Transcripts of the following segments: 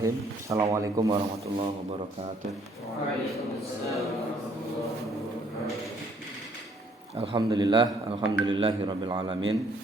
Bismillahirrahmanirrahim. Assalamualaikum warahmatullahi wabarakatuh. Alhamdulillahirabbil alamin.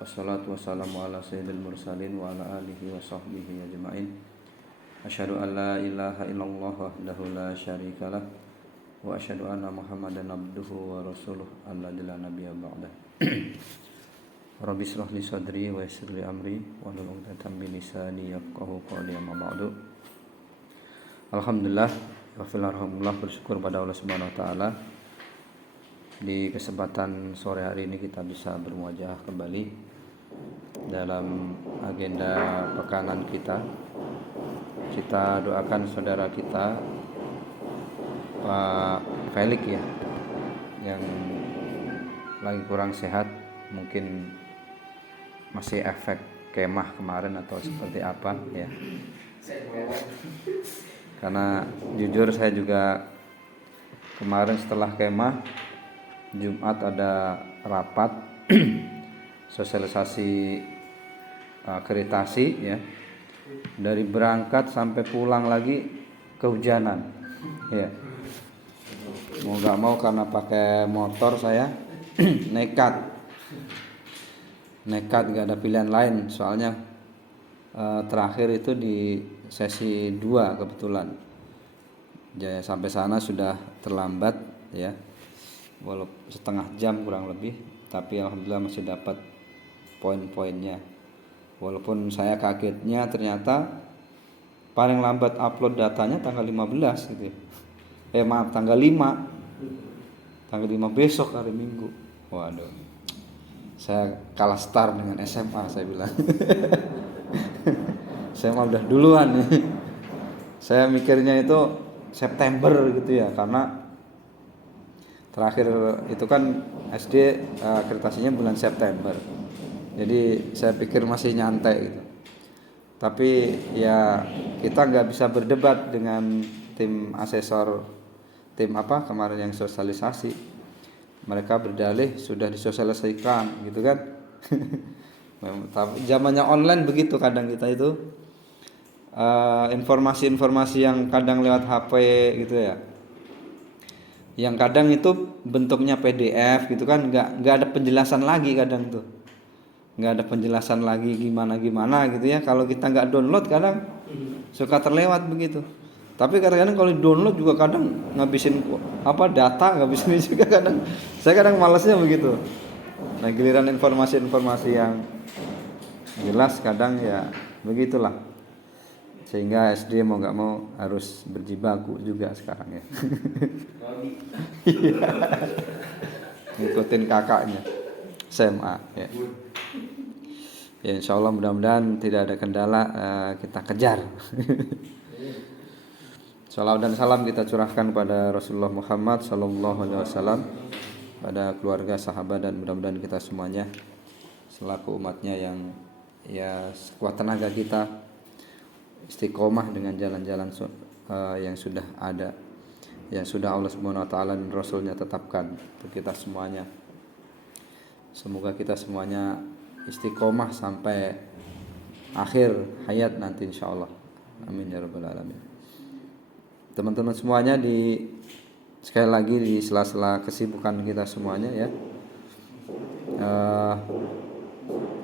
Wassalatu wassalamu ala sayyidil mursalin wa ala alihi wa sahbihi ajma'in. Asyhadu an la ilaha illallah wahdahu la syarikalah wa asyhadu anna Muhammadan abduhu wa rasuluh alladzi la nabiyya ba'dah. Rabbi shrah li sadri wa yassir li amri wahlul 'uqdatam min lisani yafqahu qawli, amma ba'du. Alhamdulillah bersyukur pada Allah Subhanahu wa taala. Di kesempatan sore hari ini kita bisa bermuajah kembali dalam agenda pekanan kita. Kita doakan saudara kita Pak Felix ya, yang lagi kurang sehat, mungkin masih efek kemah kemarin atau seperti apa ya. Karena jujur saya juga kemarin setelah kemah Jumat ada rapat sosialisasi akreditasi ya. Dari berangkat sampai pulang lagi kehujanan ya. Mau gak mau karena pakai motor saya nekat gak ada pilihan lain, soalnya terakhir itu di sesi 2 kebetulan. Jadi sampai sana sudah terlambat ya, walaupun setengah jam kurang lebih, tapi alhamdulillah masih dapat poin-poinnya. Walaupun saya kagetnya ternyata paling lambat upload datanya tanggal 15 gitu. Tanggal 5. Tanggal 5 besok hari Minggu. Waduh. Saya kalah start dengan SMA, saya bilang. SMA udah duluan nih. Saya mikirnya itu September gitu ya, karena terakhir itu kan SD akreditasinya bulan September. Jadi saya pikir masih nyantai gitu. Tapi ya kita nggak bisa berdebat dengan tim asesor, kemarin yang sosialisasi. Mereka berdalih sudah disosialisasikan gitu kan. Tapi zamannya online begitu, kadang kita itu informasi-informasi yang kadang lewat HP gitu ya, yang kadang itu bentuknya PDF gitu kan, nggak ada penjelasan lagi, kadang tuh nggak ada penjelasan lagi gimana gitu ya. Kalau kita nggak download kadang suka terlewat begitu. Tapi kadang-kadang kalau download juga kadang ngabisin data, ngabisin juga kadang. Saya kadang malasnya begitu. Nah, giliran informasi-informasi yang jelas kadang ya begitulah. Sehingga SD mau nggak mau harus berjibaku juga sekarang ya. Ngikutin kakaknya SMA ya. Ya insya Allah mudah-mudahan tidak ada kendala, kita kejar. Salawat dan salam kita curahkan pada Rasulullah Muhammad sallallahu alaihi wasallam, pada keluarga, sahabat, dan mudah-mudahan kita semuanya selaku umatnya yang ya sekuat tenaga kita istiqomah dengan jalan-jalan yang sudah ada, yang sudah Allah Subhanahu wa taala dan Rasulnya tetapkan untuk kita semuanya. Semoga kita semuanya istiqomah sampai akhir hayat nanti insyaallah. Amin ya rabbal alamin. Teman-teman semuanya, sekali lagi di sela-sela kesibukan kita semuanya ya,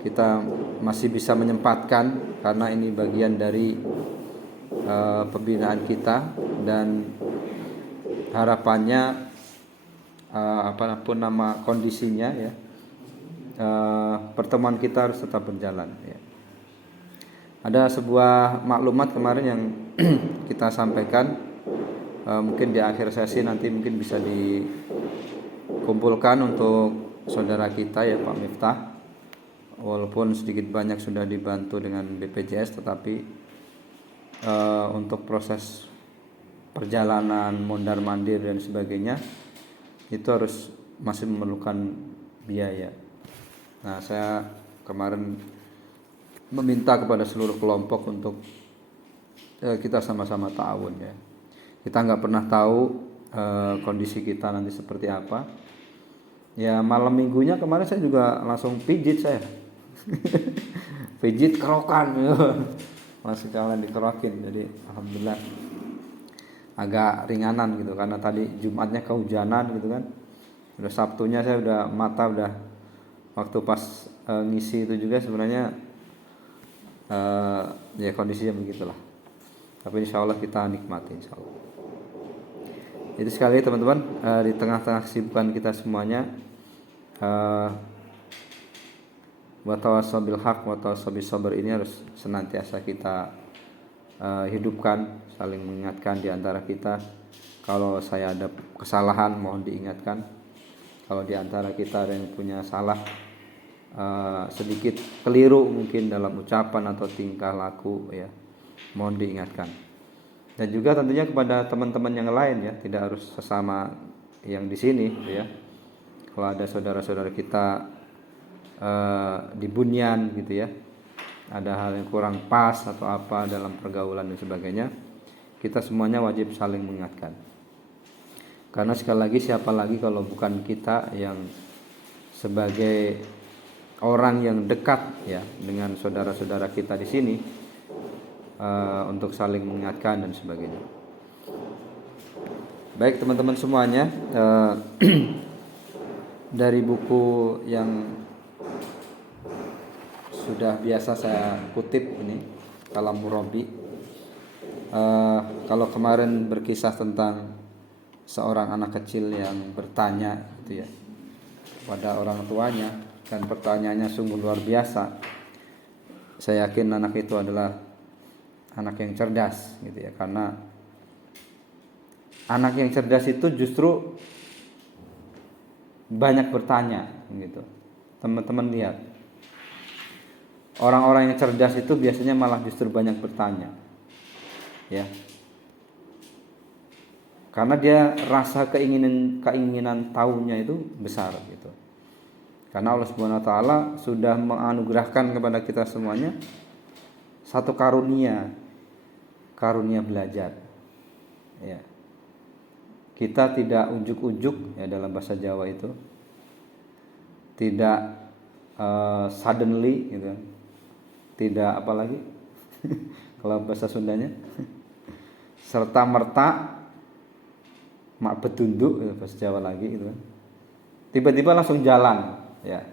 kita masih bisa menyempatkan, karena ini bagian dari pembinaan kita, dan harapannya apapun nama kondisinya ya, pertemuan kita harus tetap berjalan ya. Ada sebuah maklumat kemarin yang kita sampaikan, mungkin di akhir sesi nanti mungkin bisa dikumpulkan untuk saudara kita ya, Pak Miftah. Walaupun sedikit banyak sudah dibantu dengan BPJS, tetapi untuk proses perjalanan mondar-mandir dan sebagainya itu harus masih memerlukan biaya. Nah, saya kemarin meminta kepada seluruh kelompok untuk kita sama-sama ta'awun ya. Kita nggak pernah tahu kondisi kita nanti seperti apa. Ya malam minggunya kemarin saya juga langsung pijit saya. Pijit kerokan. masih kalian dikerokin. Jadi alhamdulillah agak ringanan gitu, karena tadi Jumatnya kehujanan gitu kan. Udah Sabtunya saya udah mata udah waktu pas ngisi itu juga sebenarnya ya kondisinya begitulah. Tapi insya Allah kita nikmati insya Allah. Itu sekali teman-teman, di tengah-tengah kesibukan kita semuanya, wa tawassaw bil haq wa tawassaw bis sabr ini harus senantiasa kita hidupkan, saling mengingatkan di antara kita. Kalau saya ada kesalahan mohon diingatkan. Kalau di antara kita ada yang punya salah, sedikit keliru mungkin dalam ucapan atau tingkah laku, ya mohon diingatkan. Dan juga tentunya kepada teman-teman yang lain, ya tidak harus sesama yang di sini, ya. Kalau ada saudara-saudara kita di bunyan gitu ya, ada hal yang kurang pas atau apa dalam pergaulan dan sebagainya, kita semuanya wajib saling mengingatkan. Karena sekali lagi, siapa lagi kalau bukan kita yang sebagai orang yang dekat ya dengan saudara-saudara kita di sini, untuk saling mengingatkan dan sebagainya. Baik teman-teman semuanya, dari buku yang sudah biasa saya kutip ini, Kalam Murabbi. Kalau kemarin berkisah tentang seorang anak kecil yang bertanya gitu ya pada orang tuanya, dan pertanyaannya sungguh luar biasa. Saya yakin anak itu adalah anak yang cerdas gitu ya, karena anak yang cerdas itu justru banyak bertanya gitu. Teman-teman lihat, orang-orang yang cerdas itu biasanya malah justru banyak bertanya, ya, karena dia rasa keinginan tahunya itu besar gitu. Karena Allah Subhanahu wa taala sudah menganugerahkan kepada kita semuanya satu karunia belajar. Ya. Kita tidak ujuk-ujuk ya dalam bahasa Jawa itu. Tidak suddenly gitu. Tidak apa lagi? Kalau bahasa Sundanya serta merta mak betunduk gitu, bahasa Jawa lagi gitu kan. Tiba-tiba langsung jalan, ya.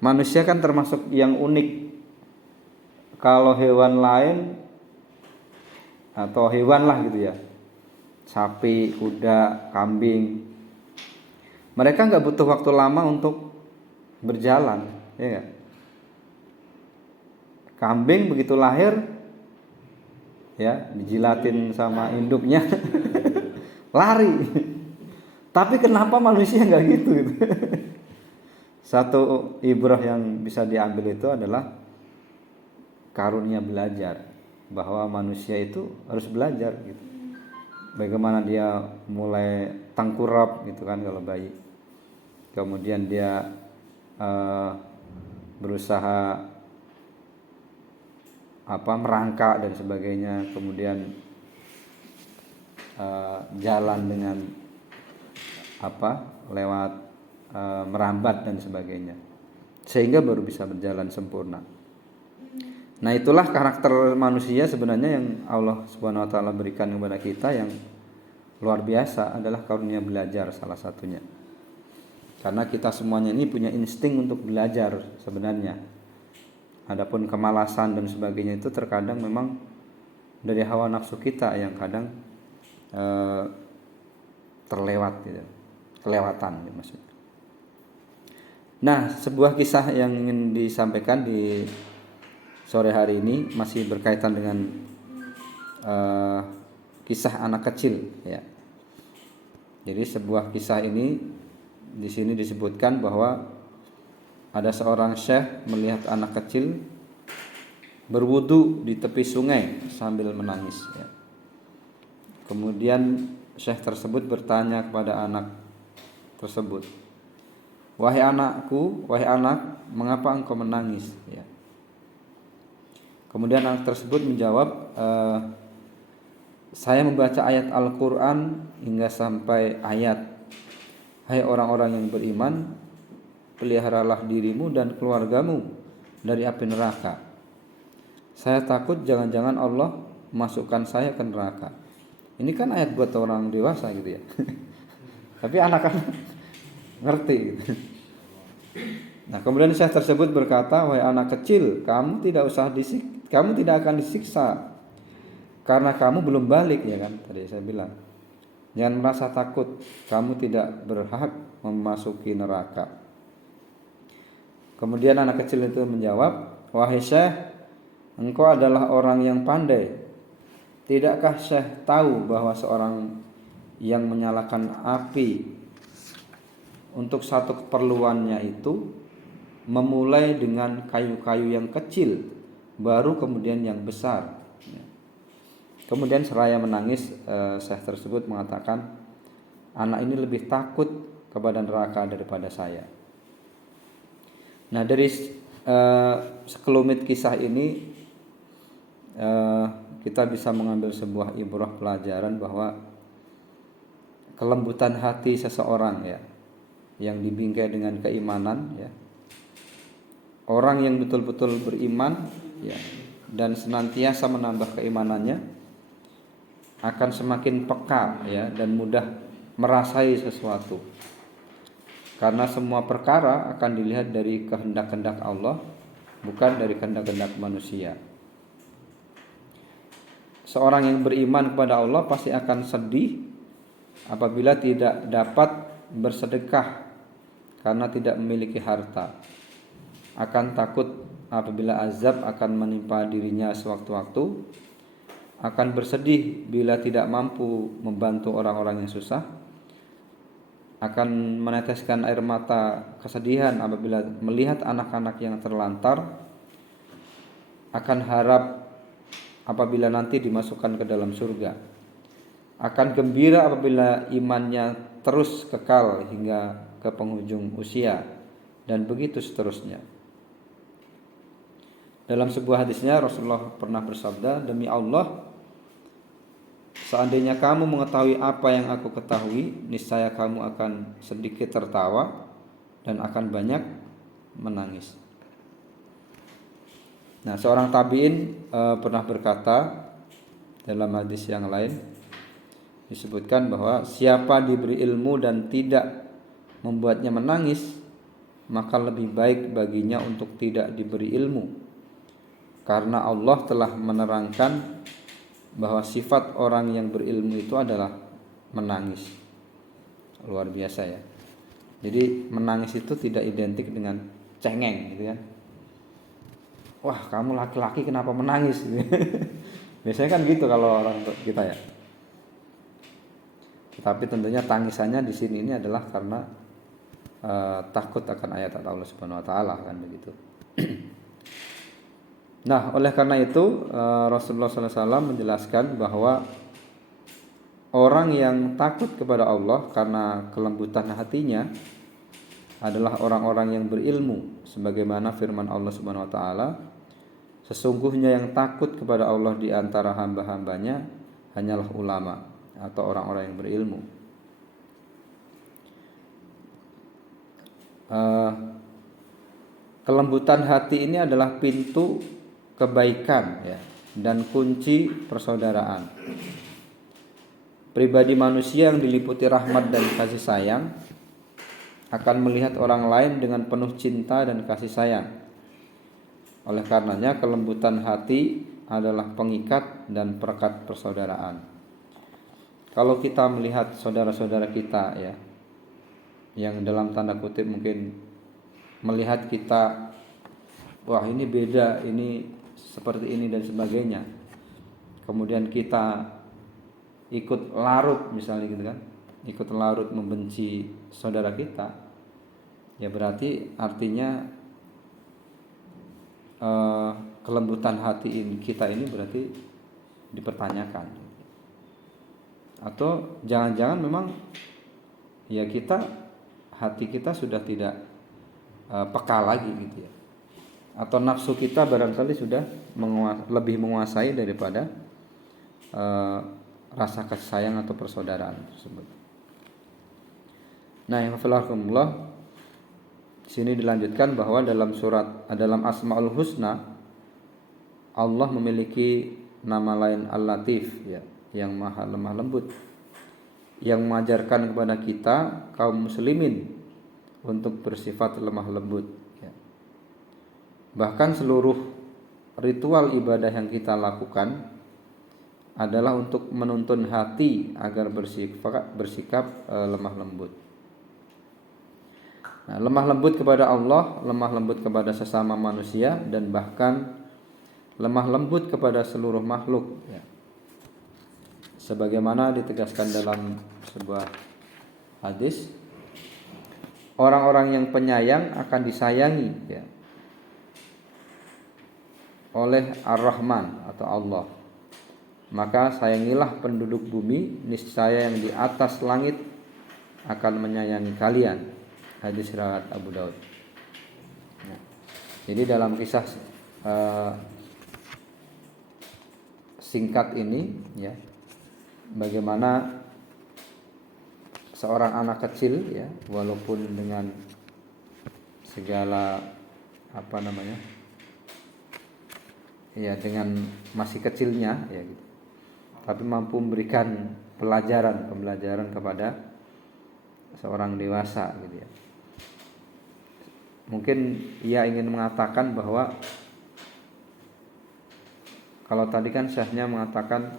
Manusia kan termasuk yang unik. Kalau hewan lain atau hewan lah gitu ya, sapi, kuda, kambing, mereka nggak butuh waktu lama untuk berjalan, ya gak? Kambing begitu lahir, ya dijilatin sama induknya, lari. Tapi kenapa manusia nggak gitu? Satu ibrah yang bisa diambil itu adalah karunia belajar, bahwa manusia itu harus belajar gitu. Bagaimana dia mulai tengkurap gitu kan kalau bayi, kemudian dia berusaha merangkak dan sebagainya, kemudian jalan dengan lewat merambat dan sebagainya, sehingga baru bisa berjalan sempurna. Nah, itulah karakter manusia sebenarnya yang Allah Subhanahu wa taala berikan kepada kita, yang luar biasa adalah karunia belajar salah satunya. Karena kita semuanya ini punya insting untuk belajar sebenarnya. Adapun kemalasan dan sebagainya itu terkadang memang dari hawa nafsu kita yang kadang terlewat gitu. Kelewatan maksudnya. Nah, sebuah kisah yang ingin disampaikan di sore hari ini masih berkaitan dengan kisah anak kecil, ya. Jadi sebuah kisah ini di sini disebutkan bahwa ada seorang syekh melihat anak kecil berwudu di tepi sungai sambil menangis, ya. Kemudian syekh tersebut bertanya kepada anak tersebut, "Wahai anakku, wahai anak, mengapa engkau menangis?" Ya. Kemudian anak tersebut menjawab, "Saya membaca ayat Al-Quran hingga sampai ayat, 'Hai orang-orang yang beriman, peliharalah dirimu dan keluargamu dari api neraka.' Saya takut jangan-jangan Allah masukkan saya ke neraka. Ini kan ayat buat orang dewasa gitu ya. Tapi anak-anak ngerti gitu. Nah, kemudian Syekh tersebut berkata, "Wahai anak kecil, kamu tidak akan disiksa karena kamu belum balik," ya kan? Tadi saya bilang. Jangan merasa takut, kamu tidak berhak memasuki neraka. Kemudian anak kecil itu menjawab, "Wahai Syekh, engkau adalah orang yang pandai. Tidakkah Syekh tahu bahwa seorang yang menyalakan api untuk satu keperluannya itu memulai dengan kayu-kayu yang kecil, baru kemudian yang besar." Kemudian seraya menangis, Syekh tersebut mengatakan, "Anak ini lebih takut kepada neraka daripada saya." Nah, dari sekelumit kisah ini kita bisa mengambil sebuah ibrah pelajaran bahwa kelembutan hati seseorang ya, yang dibingkai dengan keimanan ya, orang yang betul-betul beriman ya, dan senantiasa menambah keimanannya akan semakin peka ya, dan mudah merasai sesuatu. Karena semua perkara akan dilihat dari kehendak-kehendak Allah, bukan dari kehendak-kehendak manusia. Seorang yang beriman kepada Allah pasti akan sedih apabila tidak dapat bersedekah karena tidak memiliki harta. Akan takut apabila azab akan menimpa dirinya sewaktu-waktu. Akan bersedih bila tidak mampu membantu orang-orang yang susah. Akan meneteskan air mata kesedihan apabila melihat anak-anak yang terlantar. Akan harap apabila nanti dimasukkan ke dalam surga. Akan gembira apabila imannya terus kekal hingga ke penghujung usia, dan begitu seterusnya. Dalam sebuah hadisnya Rasulullah pernah bersabda, "Demi Allah, seandainya kamu mengetahui apa yang aku ketahui, niscaya kamu akan sedikit tertawa dan akan banyak menangis." Nah, seorang tabi'in pernah berkata dalam hadis yang lain, disebutkan bahwa siapa diberi ilmu dan tidak membuatnya menangis, maka lebih baik baginya untuk tidak diberi ilmu, karena Allah telah menerangkan bahwa sifat orang yang berilmu itu adalah menangis. Luar biasa ya. Jadi menangis itu tidak identik dengan cengeng gitu kan. "Wah, kamu laki-laki kenapa menangis?" Biasanya kan gitu kalau orang kita ya. Tapi tentunya tangisannya di sini ini adalah karena takut akan ayat Allah Subhanahu wa taala kan begitu. Nah, oleh karena itu Rasulullah SAW menjelaskan bahwa orang yang takut kepada Allah karena kelembutan hatinya adalah orang-orang yang berilmu, sebagaimana firman Allah Subhanahu wa taala, "Sesungguhnya yang takut kepada Allah di antara hamba-hambanya hanyalah ulama," atau orang-orang yang berilmu. Kelembutan hati ini adalah pintu kebaikan ya, dan kunci persaudaraan. Pribadi manusia yang diliputi rahmat dan kasih sayang akan melihat orang lain dengan penuh cinta dan kasih sayang. Oleh karenanya kelembutan hati adalah pengikat dan perekat persaudaraan. Kalau kita melihat saudara-saudara kita ya, yang dalam tanda kutip mungkin melihat kita, wah ini beda, ini seperti ini dan sebagainya, kemudian kita ikut larut misalnya gitu kan, ikut larut membenci saudara kita, ya berarti artinya kelembutan hati kita ini berarti dipertanyakan. Atau jangan-jangan memang ya hati kita sudah tidak peka lagi gitu ya, atau nafsu kita barangkali sudah lebih menguasai daripada rasa kasih sayang atau persaudaraan tersebut. Nah, yang filahumullah, sini dilanjutkan bahwa dalam Asmaul Husna Allah memiliki nama lain Al-Latif, ya, yang maha lemah lembut, yang mengajarkan kepada kita kaum muslimin untuk bersifat lemah lembut, ya. Bahkan seluruh ritual ibadah yang kita lakukan adalah untuk menuntun hati agar bersikap lemah lembut. Nah, lemah lembut kepada Allah, lemah lembut kepada sesama manusia, dan bahkan lemah lembut kepada seluruh makhluk, ya. Sebagaimana ditegaskan dalam sebuah hadis, orang-orang yang penyayang akan disayangi, ya, oleh Ar-Rahman atau Allah. Maka sayangilah penduduk bumi, niscaya yang di atas langit akan menyayangi kalian. Hadis riwayat Abu Daud. Nah, jadi dalam kisah singkat ini, ya, bagaimana seorang anak kecil, ya, walaupun dengan segala ya, dengan masih kecilnya, ya, gitu, tapi mampu memberikan pembelajaran kepada seorang dewasa, gitu, ya. Mungkin ia ingin mengatakan bahwa kalau tadi kan syekhnya mengatakan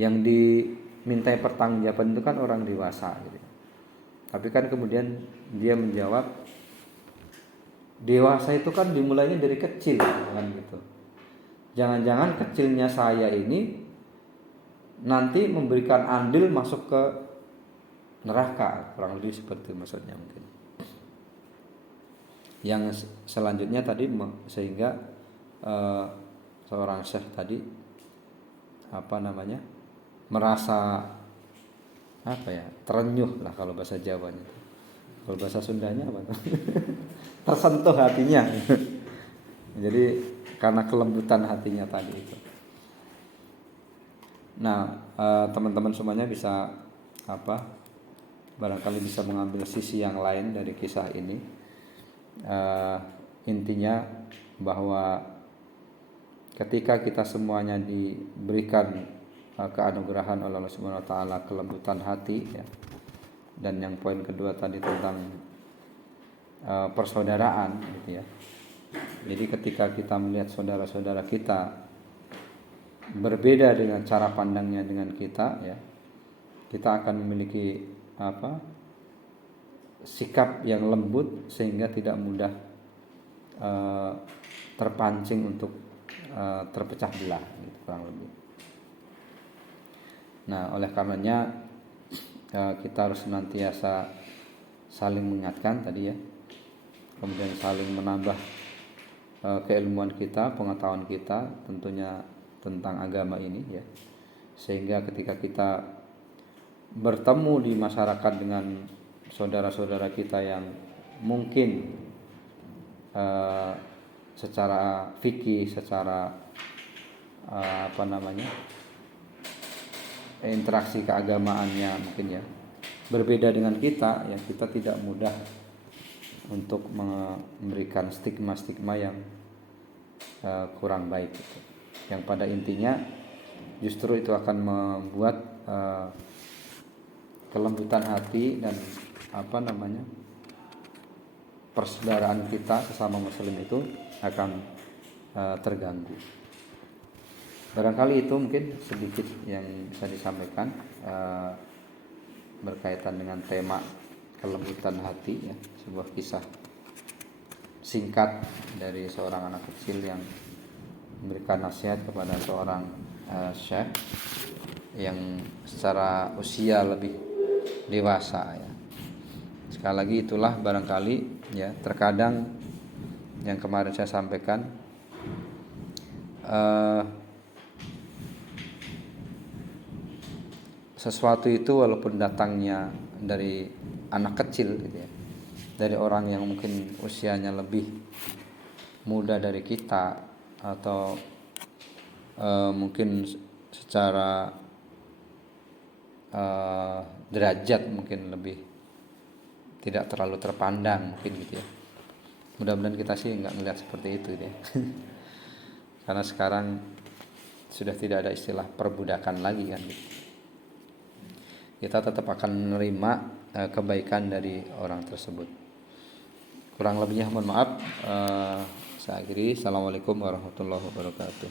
yang dimintai pertanggungjawaban itu kan orang dewasa, gitu. Tapi kan kemudian dia menjawab, dewasa itu kan dimulainya dari kecil, kan, gitu. Jangan-jangan kecilnya saya ini nanti memberikan andil masuk ke neraka, kurang lebih seperti maksudnya mungkin. Yang selanjutnya tadi sehingga seorang syekh tadi merasa terenyuh lah kalau bahasa Jawanya. Kalau bahasa Sundanya apa tuh? Tersentuh hatinya. Jadi karena kelembutan hatinya tadi itu. Nah, teman-teman semuanya bisa barangkali bisa mengambil sisi yang lain dari kisah ini. Intinya bahwa ketika kita semuanya diberikan keanugerahan oleh Allah Subhanahu wa taala kelembutan hati, ya. Dan yang poin kedua tadi tentang persaudaraan, gitu, ya. Jadi ketika kita melihat saudara-saudara kita berbeda dengan cara pandangnya dengan kita, ya, kita akan memiliki sikap yang lembut sehingga tidak mudah terpancing untuk terpecah belah, gitu, kurang lebih. Nah, oleh karenanya kita harus senantiasa saling mengingatkan tadi, ya, kemudian saling menambah keilmuan kita, pengetahuan kita tentunya tentang agama ini, ya, sehingga ketika kita bertemu di masyarakat dengan saudara-saudara kita yang mungkin secara fikih, secara interaksi keagamaannya mungkin, ya, berbeda dengan kita, ya, kita tidak mudah untuk memberikan stigma-stigma yang kurang baik, gitu. Yang pada intinya justru itu akan membuat kelembutan hati dan persaudaraan kita sesama muslim itu akan terganggu. Barangkali itu mungkin sedikit yang bisa disampaikan berkaitan dengan tema kelembutan hati, ya, sebuah kisah singkat dari seorang anak kecil yang memberikan nasihat kepada seorang syekh yang secara usia lebih dewasa, ya. Sekali lagi itulah barangkali, ya, terkadang yang kemarin saya sampaikan, sesuatu itu walaupun datangnya dari anak kecil, gitu, ya, dari orang yang mungkin usianya lebih muda dari kita atau mungkin secara derajat mungkin lebih tidak terlalu terpandang mungkin, gitu, ya. Mudah-mudahan kita sih nggak ngelihat seperti itu, ya. Karena sekarang sudah tidak ada istilah perbudakan lagi kan gitu. Kita tetap akan menerima kebaikan dari orang tersebut. Kurang lebihnya mohon maaf. Saya akhiri. Assalamualaikum warahmatullahi wabarakatuh.